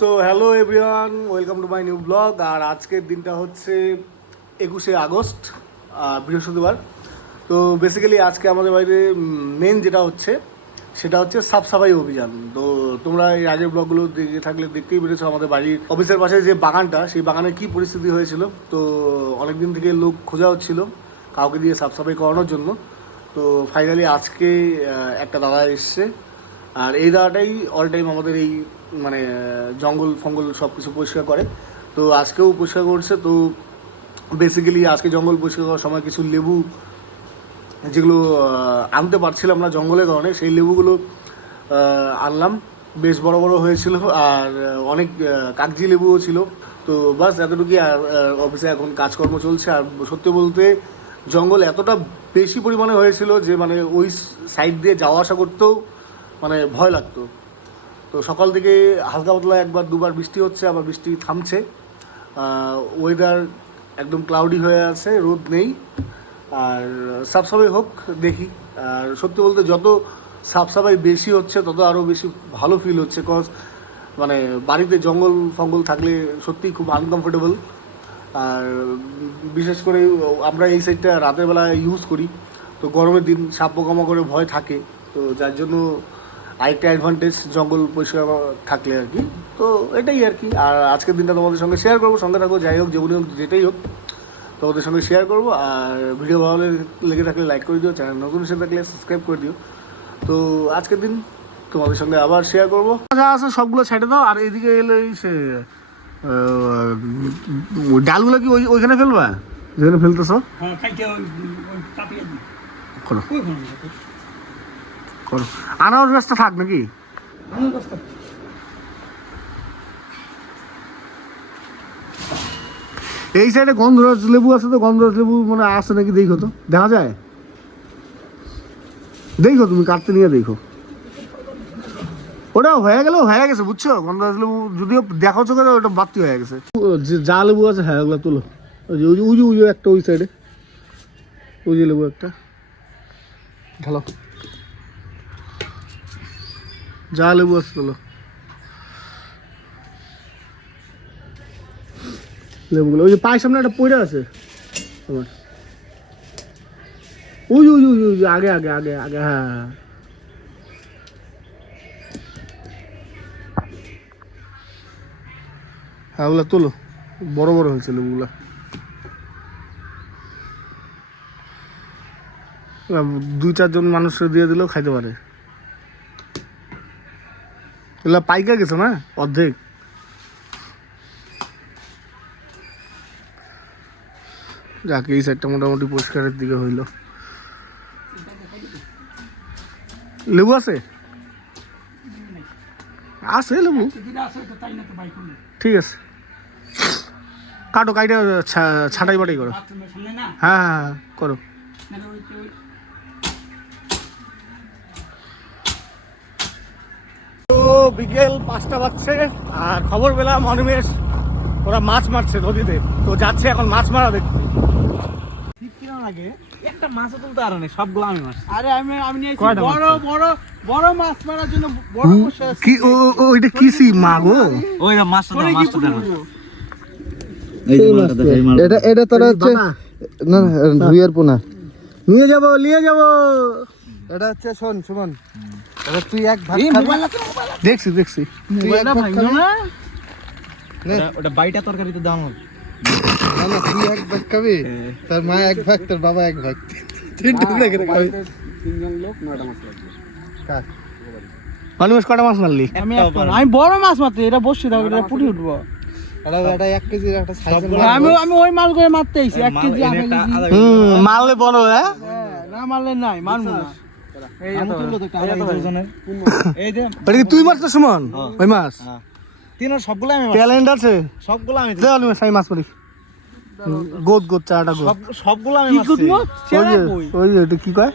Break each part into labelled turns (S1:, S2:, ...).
S1: So hello everyone welcome to my new blog আর আজকের দিনটা হচ্ছে একুশে আগস্ট বৃহস্পতিবার। তো বেসিক্যালি আজকে আমাদের বাড়িতে মেন যেটা হচ্ছে, সেটা হচ্ছে সাফ সাফাই অভিযান। তো তোমরা এই আগের ব্লগগুলো দেখে থাকলে দেখতেই পেরেছ আমাদের বাড়ির অফিসের পাশে যে বাগানটা, সেই বাগানের কী পরিস্থিতি হয়েছিল। তো অনেক দিন থেকে লোক খোঁজা হচ্ছিল কাউকে দিয়ে সাফ সাফাই করানোর জন্য। তো ফাইনালি আজকে একটা দাদা এসছে। আর এই দাদাটাই অল টাইম আমাদের এই মানে জঙ্গল, ফঙ্গল সব কিছু পরিষ্কার করে। তো আজকেও পরিষ্কার করছে। তো বেসিক্যালি আজকে জঙ্গল পরিষ্কার করার সময় কিছু লেবু যেগুলো আনতে পারছিলাম না জঙ্গলের কারণে, সেই লেবুগুলো আনলাম। বেশ বড় বড় হয়েছিল আর অনেক কাগজি লেবুও ছিল। তো বাস এতটুকুই আর অফিসে এখন কাজকর্ম চলছে। আর সত্যি বলতে জঙ্গল এতটা বেশি পরিমাণে হয়েছিল যে মানে ওই সাইড দিয়ে যাওয়া আসা করতেও মানে ভয় লাগতো। তো সকাল থেকে হালকা পাতলা একবার, দুবার বৃষ্টি হচ্ছে, আবার বৃষ্টি থামছে। ওয়েদার একদম ক্লাউডি হয়ে আছে, রোদ নেই। আর সাফসাফাই হোক, দেখি। আর সত্যি বলতে যত সাফসাফাই বেশি হচ্ছে, তত আরও বেশি ভালো ফিল হচ্ছে কজ মানে বাড়িতে জঙ্গল ফঙ্গল থাকলে সত্যিই খুব আনকমফোর্টেবল আর বিশেষ করে আমরা এই সাইডটা রাতের বেলা ইউজ করি। তো গরমের দিন সাপ পোকামা করে ভয় থাকে। তো যার জন্য আরেকটা অ্যাডভান্টেজ জঙ্গল পরিষ্কার থাকলে আর কি। তো এটাই আর কি। আর আজকের দিনটা তোমাদের সঙ্গে শেয়ার করব সঙ্গে থাকব যাই হোক যেগুলি হোক যেটাই হোক তোমাদের সঙ্গে শেয়ার করব। আর ভিডিও ভালো লেগে থাকলে লাইক করে দিও চ্যানেল নতুন এসে থাকলে সাবস্ক্রাইব করে দিও। তো আজকের দিন তোমাদের সঙ্গে আবার শেয়ার করব। যা আছে সবগুলো ছেড়ে দাও আর এদিকে এলে সে ডালগুলো কি ওই ওইখানে ফেলবা? যেখানে ফেলতেছো?
S2: হ্যাঁ খাইতে ওই ওই কাটিয়ে দিই
S1: করো। আনারস গাছটা থাক নাকি? এই সাইডে গন্ধরাজ লেবু আছে তো গন্ধরাজ লেবু মানে আছে নাকি দেখো তো। দেখা যায়? দেখো তুমি কাটতে নিয়ে দেখো। ওটা হয়ে গেলেও হয়ে গেছে বুঝছ? গন্ধরাজ লেবু যদিও দেখো চোখে ওটা বাতি হয়ে গেছে। যা লেবু আছে হ্যাঁ ওগুলো তুলো। ওই যে ওই যে একটা ওই সাইডে ওই যে লেবু একটা। ঢালো যা লেবু আছে তোলো লেবুগুলো, ওই যে পায়ের সামনে একটা পড়ে আছে। তোমার ওই ওই ওই ওই আগে আগে আগে আগে হ্যাঁ হ্যাঁ। হ্যাঁ। ওগুলো তোলো। বড় বড় হয়েছে লেবুগুলা। দুই চারজন মানুষের দিয়ে দিলেও খাইতে পারে। এগুলা পাইকা গেছে না? অর্ধেক। যাক, এই সাইডটা মোটামুটি পরিষ্কারের দিকে হইল। লেবু আছে? আছে লেবু। ঠিক আছে। কাটো, কাইটা ছাঁটাই বাটাই করো। হ্যাঁ হ্যাঁ হ্যাঁ করো
S2: নাহলে ওই ওই
S1: তো বিকেল পাঁচটা বাজছে আর খবর পেলাম অনিমেষ ওরা মাছ মারছে নদীতে। তো যাচ্ছে এখন মাছ মারা দেখতে।
S3: আগে? একটা মাছও তুলতে আর নেই সবগুলো আমি মাছ
S2: আরে আমি আমি নিয়েছি বড় বড় বড় মাছ মারার জন্য বড়
S1: কি ও ও, ওইটা কি সি মা
S3: ওই মাছটা
S2: পরে
S3: দাও
S2: কি
S3: মাছটা দেখো
S2: করব?
S3: এই যে মাছটা দেখো এই মাছটা।
S4: এটা এটা তোরা হচ্ছে না না রুইয়ের পোনা।
S1: নিয়ে যাব নিয়ে যাব।
S4: এটা হচ্ছে শোন সুমন। তুই এক ভাগ
S2: এই
S4: খাবি?
S2: মোবাইল আছে মোবাইল
S1: দেখছি দেখছি।
S4: তুই এক ভাগ খাবি?
S2: না।
S3: ওটা- ওটা বাইটা তরকারিতে দাম হবে।
S4: না না তুই এক ভাগ খাবি? তোর মা এক ভাগ তোর বাবা এক ভাগ তিন করে খাবি।
S2: তিনজন লোক নয়টা মাছ লাগবে।
S4: কাক।
S1: অনিমেষ কটা মাছ মারলি?
S2: আমি আমি বড় মাছ মারতে এটা বসে থাকব এটা পুটি উঠবো।
S4: এটা এটা এক কেজির একটা সাইজের
S2: আমি আমি ওই মাছ করে মারতে আইছি এক কেজি
S1: মারলে বড় হ্যাঁ?
S2: হ্যাঁ, না মারলে নাই মারবো না।
S3: তো
S1: সুমন? ওই মাছ?
S3: হ্যাঁ। তিনের সবগুলো আমি
S1: ট্যালেন্ট আছে?
S3: সবগুলো আমি
S1: মাছ মারি গোদ গোদ চাটা গোদ।
S3: সবগুলো আমি
S1: ওই ওই এটা কি কয়?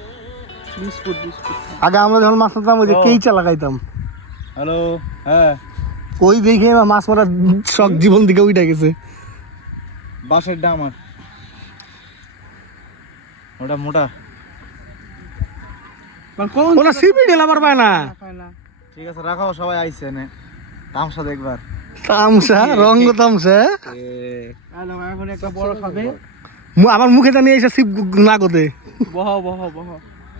S2: Biscuit biscuit.
S1: আগে আমরা যখন মাছ মারতাম ওই যে। কেইচা লাগাইতাম।
S3: হ্যালো হ্যাঁ।
S1: ওই দেখে মাছ মারার শখ জীবন দিকে উঠে গেছে।
S3: বাসের ডা আমার ওটা মোটা।
S2: কোন
S1: সিপি ঢেলা পারবে না।
S3: ঠিক আছে রাখাও সবাই আইসে নে তামসা দেখবার।
S1: তামসা রঙ্গ তামসা?
S2: একটা বড় খাবে।
S1: মু- আমার মুখে জানিয়ে এসে শিব না
S2: বহ বহ বহ।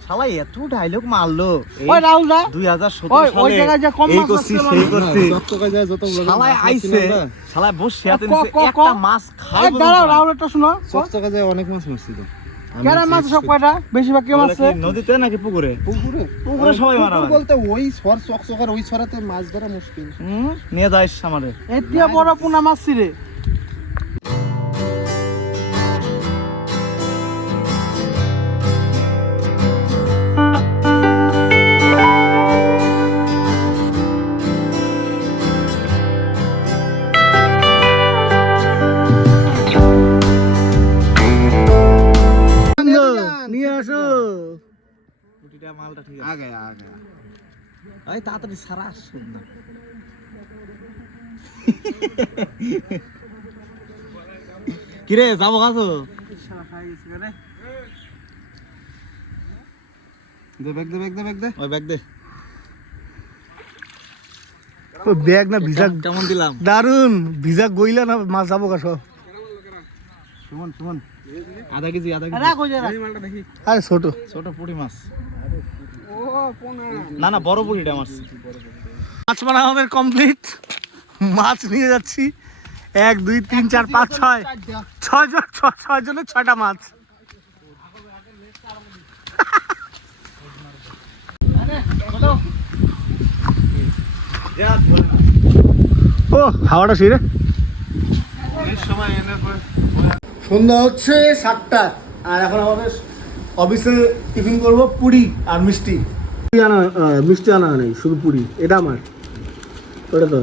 S3: শালা এত ডায়লগ মারলো।
S2: ওই রাহুল দা।
S3: দুই হাজার
S2: ওই জায়গায় যে কম
S3: এই
S2: মাছ
S3: করছি সেই। করছি।
S4: যায় যত মাছ
S3: আইছে।
S4: মারছি
S3: বসে হাতে
S2: ক।
S3: একটা মাছ খাই
S2: দাঁড়াও রাহুল একটা শোনো।
S4: চকচকায় যায় অনেক মাছ মারছি
S2: কেন মাছ সব কয়টা? বেশিরভাগ কেউ আছে?
S3: নদীতে নাকি পুকুরে?
S4: পুকুরে?
S3: পুকুরে সবাই মারা
S4: বলতে ওই সর চকচকার ওই সরাতে মাছ ধরা মুশকিল।
S3: নিয়ে যাইস আমারে।
S2: এতিয়া বড় পোনা মাছ রে
S3: মালটা ঠিক
S4: আগে আগে
S3: এই তাড়াতাড়ি সারা আসুন না। কিরে যাব কাছো
S4: দে ব্যাগ দে ব্যাগ দে ব্যাগ দে।
S3: ওই ব্যাগ দে।
S1: ও ব্যাগ না ভিজা
S3: কেমন দিলাম?
S1: দারুণ ভিজা গইলা না মাছ যাব কাছ
S3: সুমন সুমন। আধা কেজি আধা কেজি।
S1: আরে ছোট।
S3: ছোট পুঁটি মাছ। না না, বড় পুঁটিটা মাছ
S1: মাছ মারা আমাদের কমপ্লিট মাছ নিয়ে যাচ্ছি। এক, দুই, তিন, চার, পাঁচ, ছয়। ছয় জন, ছয় জনের ছয়টা মাছ। ও, হাওয়াটা রে। সন্ধ্যা হচ্ছে সাতটা, আর এখন আমাদের অফিসে টিফিন করব পুরি আর মিষ্টি। পুরি আনা মিষ্টি আনা নেই শুধু পুরি। এটা আমার। ওটা তো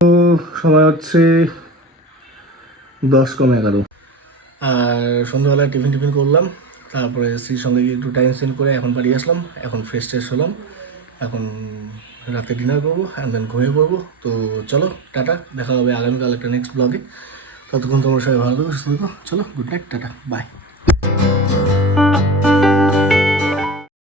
S1: তো সময় হচ্ছে দশ কম এগারো। আর সন্ধ্যাবেলায় টিফিন টিফিন করলাম তারপরে স্ত্রীর সঙ্গে গিয়ে একটু টাইম স্পেন্ড করে এখন বাড়ি আসলাম এখন ফ্রেশ ট্রেশ হলাম এখন রাতে ডিনার করব অ্যান্ড দেন ঘুমিয়ে পড়ব। তো চলো টাটা দেখা হবে আগামীকাল একটা নেক্সট ব্লগে ততক্ষণ তোমরা সবাই ভালো থাকো সুস্থ থাকো। চলো গুড নাইট টাটা বাই